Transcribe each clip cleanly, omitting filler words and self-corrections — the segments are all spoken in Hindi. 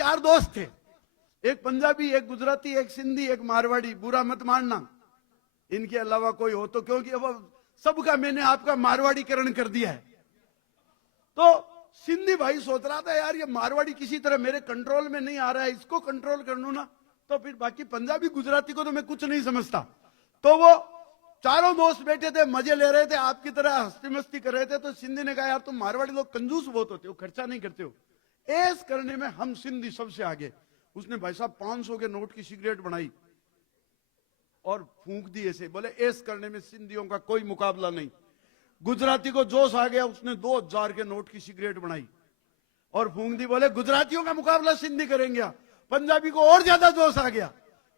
चार दोस्त थे, एक पंजाबी, एक गुजराती, एक सिंधी, एक मारवाड़ी। बुरा मत मानना इनके अलावा कोई हो तो, क्योंकि अब सबका मैंने आपका मारवाड़ीकरण कर दिया है। तो सिंधी भाई सोच रहा था यार ये मारवाड़ी किसी तरह मेरे कंट्रोल में नहीं आ रहा है, इसको कंट्रोल कर लूं ना तो फिर बाकी पंजाबी गुजराती को तो मैं कुछ नहीं समझता। तो वो चारों दोस्त बैठे थे, मजे ले रहे थे, आपकी तरह हंसी मस्ती कर रहे थे। तो सिंधी ने कहा यार तुम मारवाड़ी लोग कंजूस बहुत होते हो, खर्चा नहीं करते हो, ऐस करने में हम सिंधी सबसे आगे। उसने भाई साहब 500 के नोट की सिगरेट बनाई और फूंक दी ऐसे, बोले ऐस करने में सिंधियों का कोई मुकाबला नहीं। गुजराती को जोश आ गया, उसने 2000 के नोट की सिगरेट बनाई और फूंक दी, बोले गुजरातियों का मुकाबला सिंधी करेंगे। पंजाबी को और ज्यादा जोश आ गया,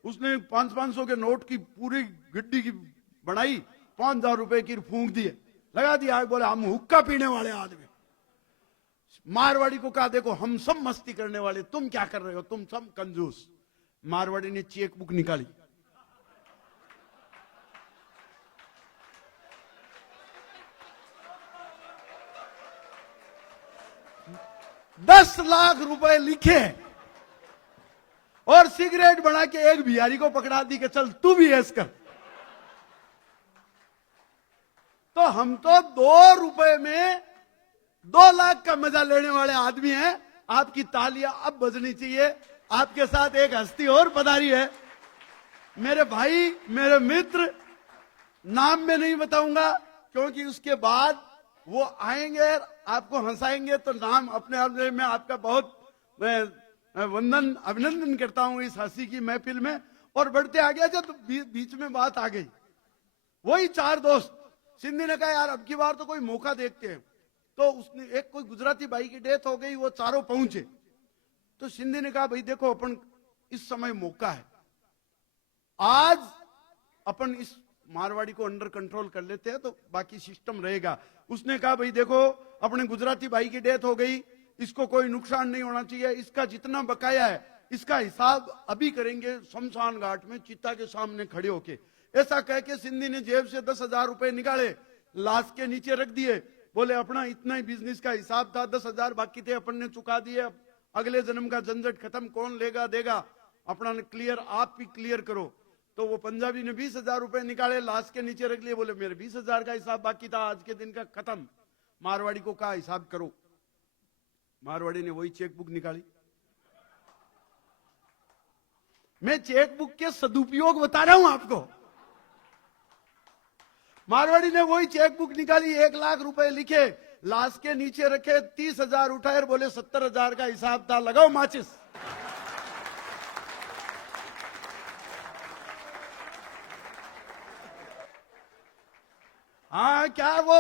उसने 500 के नोट की पूरी गड्डी की बनाई, 5000 रुपए की फूंक दिए, लगा दिया आग, बोले हम हुक्का पीने वाले आदमी। मारवाड़ी को कहा देखो हम सब मस्ती करने वाले, तुम क्या कर रहे हो, तुम सब कंजूस। मारवाड़ी ने चेक बुक निकाली, ₹10,00,000 लिखे और सिगरेट बना के एक बिहारी को पकड़ा दी कि चल तू भी ऐस कर। तो हम तो ₹2 में 2 लाख का मजा लेने वाले आदमी हैं। आपकी तालियां अब बजनी चाहिए। आपके साथ एक हस्ती और पधारी है, मेरे भाई, मेरे मित्र, नाम में नहीं बताऊंगा क्योंकि उसके बाद वो आएंगे आपको हंसाएंगे। तो नाम अपने आप में आपका बहुत वंदन अभिनंदन करता हूं इस हंसी की महफिल में। और बढ़ते आ गया जब बीच में बात आ गई, वही चार दोस्त। सिंधी ने कहा यार अब की बार तो कोई मौका देखते हैं। तो उसने एक कोई गुजराती भाई की डेथ हो गई, वो चारों पहुंचे। तो सिंधी ने कहा भाई देखो अपन इस समय मौका है, आज अपन इस मारवाड़ी को अंडर कंट्रोल कर लेते हैं तो बाकी सिस्टम रहेगा। उसने कहा भाई देखो अपने गुजराती भाई की डेथ हो गई, इसको कोई नुकसान नहीं होना चाहिए, इसका जितना बकाया है इसका हिसाब अभी करेंगे शमशान घाट में चिता के सामने खड़े होके। ऐसा कह के सिंधी ने जेब से 10,000 रुपए निकाले, लाश के नीचे रख दिए, बोले अपना इतना ही बिजनेस का हिसाब था, 10,000 बाकी थे, अपन ने चुका दिए, अगले जन्म का झंझट खत्म, कौन लेगा देगा, अपना क्लियर, आप भी क्लियर करो। तो वो पंजाबी ने 20,000 रुपए निकाले, लाश के नीचे रख लिए, बोले मेरे 20,000 का हिसाब बाकी था, आज के दिन का खत्म। मारवाड़ी को कहा हिसाब करो। मारवाड़ी ने वही चेकबुक निकाली। मैं चेकबुक के सदुपयोग बता रहा हूं आपको। मारवाड़ी ने वही चेकबुक निकाली, 1,00,000 रुपए लिखे, लाश के नीचे रखे, 30,000 उठाए, बोले 70,000 का हिसाब था, लगाओ माचिस। हाँ क्या वो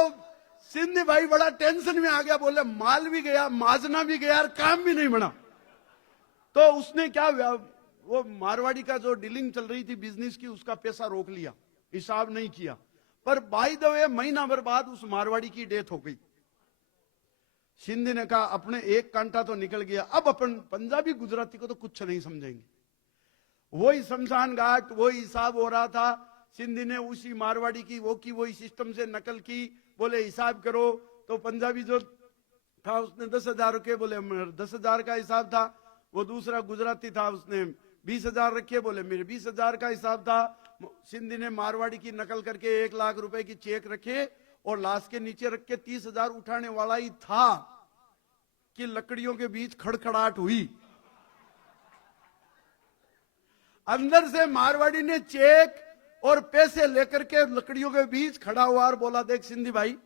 सिंधी भाई बड़ा टेंशन में आ गया, बोले माल भी गया, माजना भी गया, काम भी नहीं बना। तो उसने क्या, वो मारवाड़ी का जो डीलिंग चल रही थी बिजनेस की, उसका पैसा रोक लिया, हिसाब नहीं किया। पर बाय द वे महीना भर बाद उस मारवाड़ी की डेथ हो गई। सिंधी ने कहा अपने एक कांटा तो निकल गया, अब अपन पंजाबी गुजराती को तो कुछ नहीं समझेंगे। वही शमशान घाट, वही हिसाब हो रहा था। सिंधी ने उसी मारवाड़ी की वही सिस्टम से नकल की, बोले हिसाब करो। तो पंजाबी जो था उसने 10,000 रखे, बोले 10,000 का हिसाब था। वो दूसरा गुजराती था, उसने 20,000 रखे, बोले मेरे 20,000 का हिसाब था। सिंधी ने मारवाड़ी की नकल करके 1,00,000 रुपए की चेक रखे और लाश के नीचे रख के 30,000 उठाने वाला ही था कि लकड़ियों के बीच खड़खड़ाहट हुई। अंदर से मारवाड़ी ने चेक और पैसे लेकर के लकड़ियों के बीच खड़ा हुआ और बोला देख सिंधी भाई,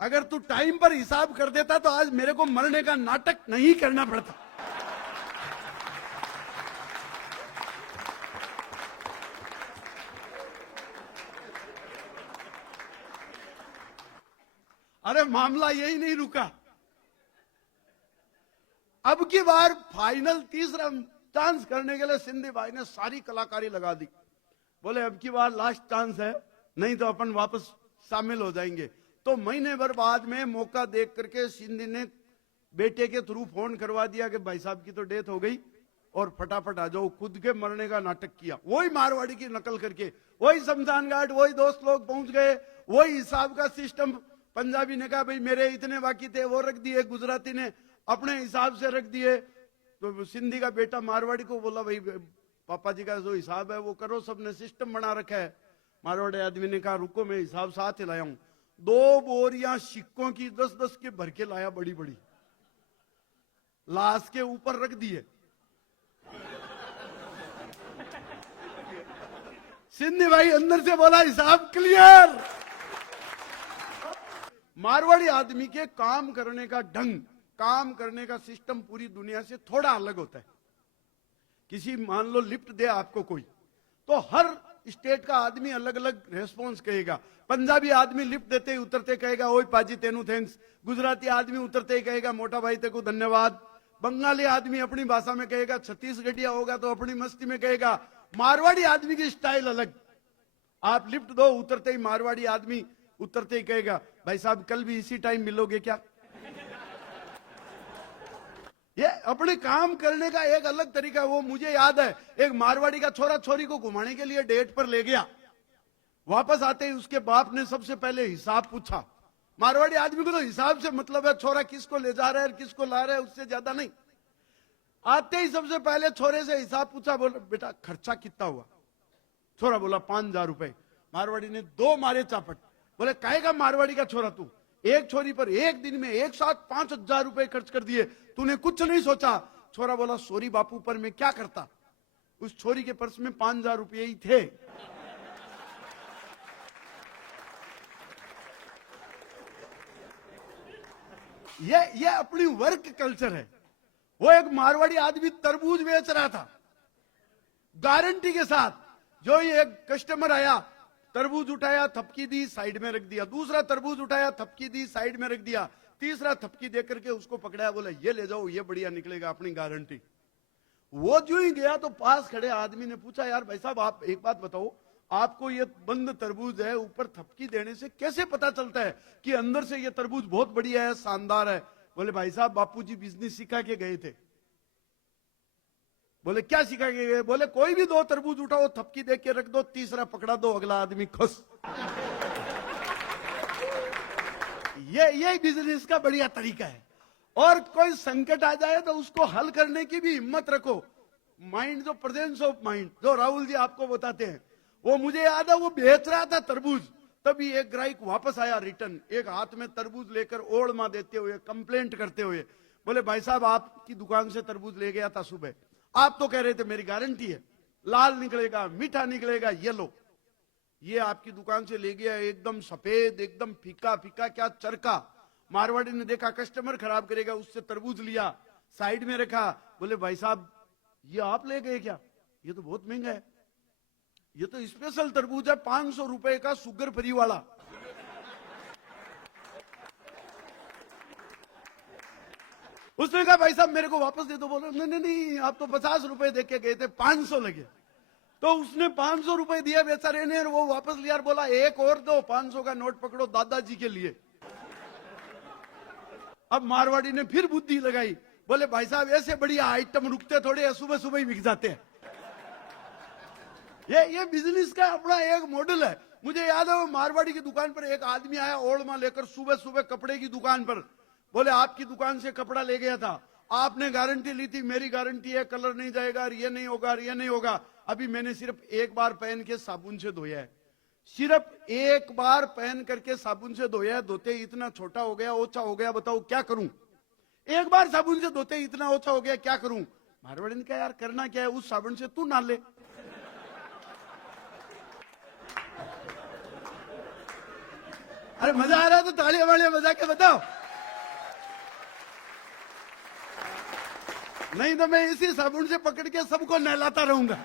अगर तू टाइम पर हिसाब कर देता तो आज मेरे को मरने का नाटक नहीं करना पड़ता। अरे मामला यही नहीं रुका, अब की बार फाइनल तीसरा चांस करने के लिए सिंधी भाई ने सारी कलाकारी लगा दी। बोले अब की बार लास्ट चांस है, नहीं तो अपन वापस शामिल हो जाएंगे। तो महीने भर बाद में मौका देख करके सिंधी ने बेटे के थ्रू फोन करवा दिया कि भाई साहब की तो डेथ हो गई और फटाफट आ जाओ। खुद के मरने का नाटक किया, वही मारवाड़ी की नकल करके, वही शमशान घाट, वही दोस्त लोग पहुंच गए, वही हिसाब का सिस्टम। पंजाबी ने कहा भाई मेरे इतने बाकी थे, वो रख दिए। गुजराती ने अपने हिसाब से रख दिए। तो सिंधी का बेटा मारवाड़ी को बोला, भाई पापा जी का जो हिसाब है वो करो, सबने सिस्टम बना रखा है। मारवाड़ी आदमी ने कहा रुको मैं हिसाब साथ ही लाया हूं। 2 बोरियां सिक्कों की 10-10 के भर के लाया, बड़ी बड़ी, लाश के ऊपर रख दिए। सिंधी भाई अंदर से बोला हिसाब क्लियर। मारवाड़ी आदमी के काम करने का ढंग, काम करने का सिस्टम पूरी दुनिया से थोड़ा अलग होता है। किसी मान लो लिफ्ट दे आपको कोई, तो हर स्टेट का आदमी अलग अलग रेस्पॉन्स कहेगा। पंजाबी आदमी लिफ्ट देते ही उतरते कहेगा ओए पाजी तेनू थैंक्स। गुजराती आदमी उतरते ही कहेगा मोटा भाई तेको धन्यवाद। बंगाली आदमी अपनी भाषा में कहेगा, छत्तीसगढ़िया होगा तो अपनी मस्ती में कहेगा। मारवाड़ी आदमी की स्टाइल अलग। आप लिफ्ट दो, उतरते ही मारवाड़ी आदमी उतरते ही कहेगा भाई साहब कल भी इसी टाइम मिलोगे क्या। ये अपने काम करने का एक अलग तरीका। वो मुझे याद है, एक मारवाड़ी का छोरा छोरी को घुमाने के लिए डेट पर ले गया। वापस आते ही उसके बाप ने सबसे पहले हिसाब पूछा। मारवाड़ी आदमी को तो हिसाब से मतलब है, छोरा किसको ले जा रहा है किसको ला रहा है उससे ज्यादा नहीं। आते ही सबसे पहले छोरे से हिसाब पूछा, बोला बेटा खर्चा कितना हुआ। छोरा बोला 5,000 रुपए। मारवाड़ी ने 2 मारे चापट। बोले कहेगा मारवाड़ी का छोरा तू, एक छोरी पर एक दिन में एक साथ 5,000 रुपए खर्च कर दिए, तूने कुछ नहीं सोचा। छोरा बोला सॉरी बापू, पर मैं क्या करता, उस छोरी के पर्स में 5,000 रुपए ही थे। ये अपनी वर्क कल्चर है। वो एक मारवाड़ी आदमी तरबूज बेच रहा था गारंटी के साथ। जो ये एक कस्टमर आया, तरबूज उठाया, थपकी दी, साइड में रख दिया। दूसरा तरबूज उठाया, थपकी दी, साइड में रख दिया। तीसरा थपकी देकर के उसको पकड़ाया, बोला ये ले जाओ, ये बढ़िया निकलेगा, अपनी गारंटी। वो जो ही गया तो पास खड़े आदमी ने पूछा, यार भाई साहब आप एक बात बताओ, आपको ये बंद तरबूज है, ऊपर थपकी देने से कैसे पता चलता है कि अंदर से ये तरबूज बहुत बढ़िया है, शानदार है। बोले भाई साहब बापूजी बिजनेस सिखा के गए थे। बोले क्या सिखा के गए। बोले कोई भी 2 तरबूज उठाओ, थपकी दे के रख दो, तीसरा पकड़ा दो, अगला आदमी खुश। ये बिजनेस का बढ़िया तरीका है। और कोई संकट आ जाए तो उसको हल करने की भी हिम्मत रखो। माइंड, जो प्रेजेंस ऑफ माइंड जो राहुल जी आपको बताते हैं, वो मुझे याद है, वो बेच रहा था तरबूज। तभी एक ग्राहक वापस आया रिटर्न, एक हाथ में तरबूज लेकर ओढ़मा देते हुए, कंप्लेंट करते हुए। बोले भाई साहब आपकी दुकान से तरबूज ले गया था सुबह, आप तो कह रहे थे मेरी गारंटी है, लाल निकलेगा, मीठा निकलेगा, ये लो, ये आपकी दुकान से ले गया एकदम सफेद, एकदम फीका फीका, क्या चरका। मारवाड़ी ने देखा कस्टमर खराब करेगा, उससे तरबूज लिया, साइड में रखा। बोले भाई साहब ये आप ले गए क्या, ये तो बहुत महंगा है, ये तो स्पेशल तरबूज है, 500 रुपए का, शुगर फ्री वाला। उसने कहा भाई साहब मेरे को वापस दे दो। बोले नहीं नहीं नहीं, आप तो 50 रुपए दे के गए थे, 500 लगे। तो उसने 500 रुपए दिया बेचारे ने, और वो वापस लिया और बोला एक और दो, 500 का नोट पकड़ो दादाजी के लिए। अब मारवाड़ी ने फिर बुद्धि लगाई। बोले भाई साहब ऐसे बढ़िया आइटम रुकते थोड़े हैं, सुबह सुबह ही बिक जाते हैं। ये बिजनेस का अपना एक मॉडल है। मुझे याद है वो मारवाड़ी की दुकान पर एक आदमी आया ओढ़मा लेकर, सुबह सुबह कपड़े की दुकान पर। बोले आपकी दुकान से कपड़ा ले गया था, आपने गारंटी ली थी, मेरी गारंटी है, कलर नहीं जाएगा, ये नहीं होगा, ये नहीं होगा। अभी मैंने सिर्फ एक बार पहन के साबुन से धोया है, सिर्फ एक बार पहन करके साबुन से धोया है, धोते इतना छोटा हो गया, ओछा हो गया, बताओ क्या करूं। एक बार साबुन से धोते इतना ओछा हो गया, क्या करूं। मारवाड़ी ने कहा यार करना क्या है, उस साबुन से तू ना ले। अरे मजा आ रहा है तो तालियां वालियां बजा के बताओ, नहीं तो मैं इसी साबुन से पकड़ के सबको नहलाता रहूंगा।